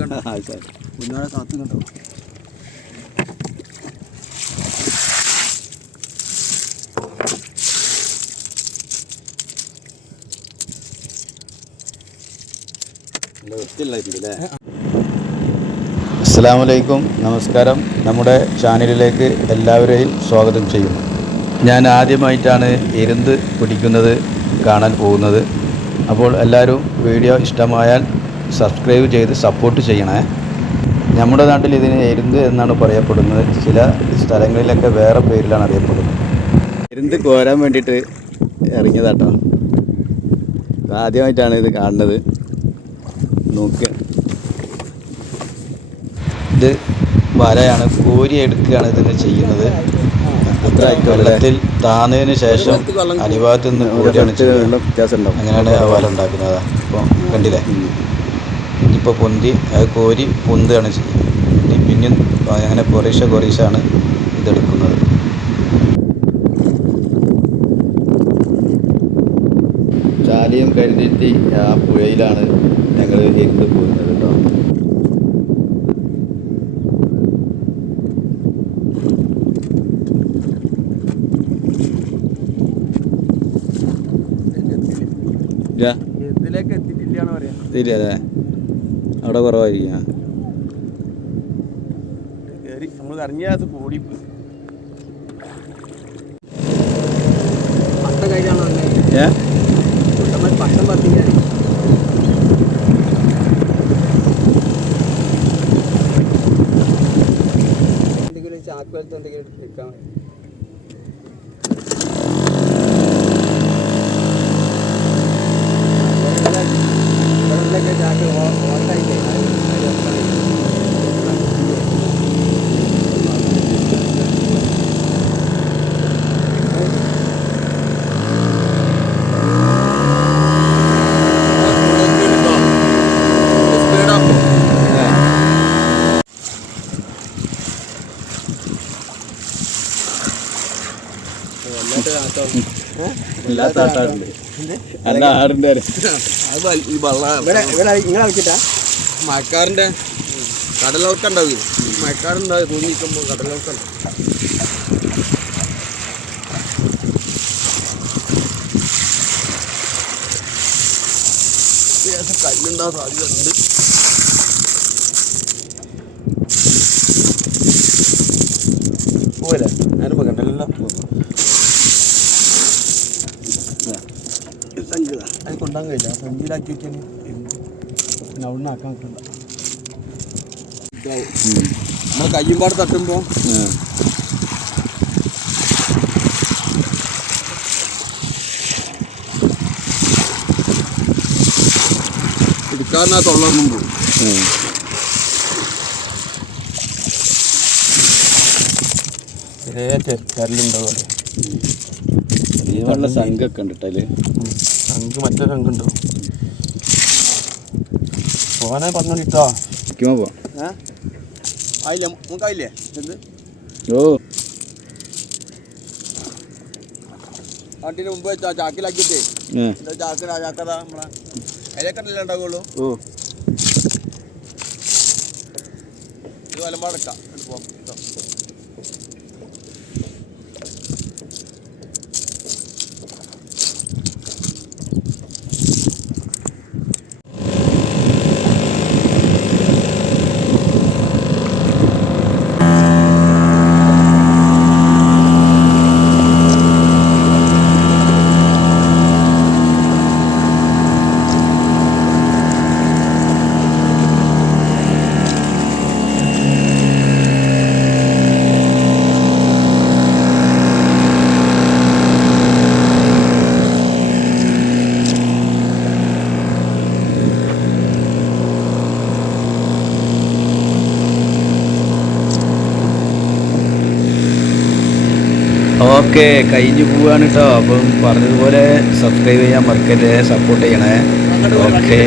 കണ്ടോ? ആ ശരി കുഞ്ഞോടെ കാത്തു കണ്ടോ? നമസ്കാരം. നമ്മുടെ ചാനലിലേക്ക് എല്ലാവരെയും സ്വാഗതം ചെയ്യുന്നു. ഞാൻ ആദ്യമായിട്ടാണ് എരുന്ത് പിടിക്കുന്നത് കാണാൻ പോകുന്നത്. അപ്പോൾ എല്ലാവരും വീഡിയോ ഇഷ്ടമായാൽ സബ്സ്ക്രൈബ് ചെയ്ത് സപ്പോർട്ട് ചെയ്യണേ. നമ്മുടെ നാട്ടിൽ ഇതിന് എരുന്ത് എന്നാണ് പറയപ്പെടുന്നത്. ചില സ്ഥലങ്ങളിലൊക്കെ വേറെ പേരിലാണ് അറിയപ്പെടുന്നത്. എരുന്ത് കോരാൻ വേണ്ടിയിട്ട് ഇറങ്ങിയതാട്ടോ. ആദ്യമായിട്ടാണ് ഇത് കാണുന്നത്. നോക്കുക ഇത് വലയാണ് കോരി എടുക്കുകയാണ് ഇതിന് ചെയ്യുന്നത്. വെള്ളത്തിൽ താന്നതിന് ശേഷം അടിഭാഗത്ത് നിന്ന് കോരിയാണ് ചെയ്യുന്നത്. അങ്ങനെയാണ് ആ വല ഉണ്ടാക്കുന്നത്. അപ്പോൾ കണ്ടില്ലേ? ഇനിയിപ്പോൾ പൊന്തി അത് കോരി പൊന്തുകയാണ് ചെയ്യുന്നത്. ഇനി പിന്നെ അങ്ങനെ കുറേശ്ശെ കുറേശ്ശാണ് ഇതെടുക്കുന്നത്. ചാലിയും കരുതിയിട്ട് ആ പുഴയിലാണ് ഞങ്ങൾ ഇരുന്ന് പോകുന്നത് കേട്ടോ. ഇതിലേക്ക് എത്തിയിട്ടില്ല പറയാം ശരിയല്ലേ അവിടെ കുറവായിരിക്കും നമ്മൾ കൂടി ഏ? പട്ടം പത്തിക്കാൻ എന്തെങ്കിലും ചാക്ക് പോലത്തെ എന്തെങ്കിലും എടുക്കാൻ എല്ലാ താട്ടാറുണ്ട് അല്ല വെച്ചിട്ടാ മഴക്കാറിന്റെ കടലോർക്ക ഉണ്ടാവും മഴക്കാറുണ്ടാവും തോന്നിക്കുമ്പോ കടലോർക്ക കല്ലുണ്ടാവാൻ സാധ്യതയുണ്ട് പോയല്ലേ ഞാനും കണ്ടല്ലോ അത് കൊണ്ടാൻ കഴിയില്ല സഞ്ചിയിലാക്കി വെക്കാൻ അവിടെ ആക്കാൻ നിൽക്കണ്ട നമ്മൾ കയ്യും പാട് തട്ടുമ്പോൾ എടുക്കാറിനാ തൊള്ളൊന്നും പോകും ചെറിയ ചരലുണ്ടാവും വെള്ള സംഘമൊക്കെ ഉണ്ട് കേട്ടോ മറ്റൊരു മറ്റേ രംഗുണ്ടോ പോകാനായി പറഞ്ഞോണ്ടിട്ടോ ഇരിക്കുമ്പോ പോ. ആയില്ല ആയില്ലേ? നമുക്കായില്ലേ എന്ത്? ഓ. വണ്ടിന് മുമ്പ് വെച്ചാ ചാക്കിലാക്കിയിട്ടേ. ഏ. എന്താ ചാക്കട ചാക്കട നമ്മളെ? അതിലേക്കല്ലേ ഉണ്ടാവുള്ളൂ? ഓ. ഇത് വലമ്പാടക്കാം എന്നിട്ട് ഓക്കെ കഴിഞ്ഞു പോവാണ് കേട്ടോ അപ്പം പറഞ്ഞതുപോലെ സബ്സ്ക്രൈബ് ചെയ്യാൻ മറക്കല്ലേ സപ്പോർട്ട് ചെയ്യണേ. ഓക്കെ.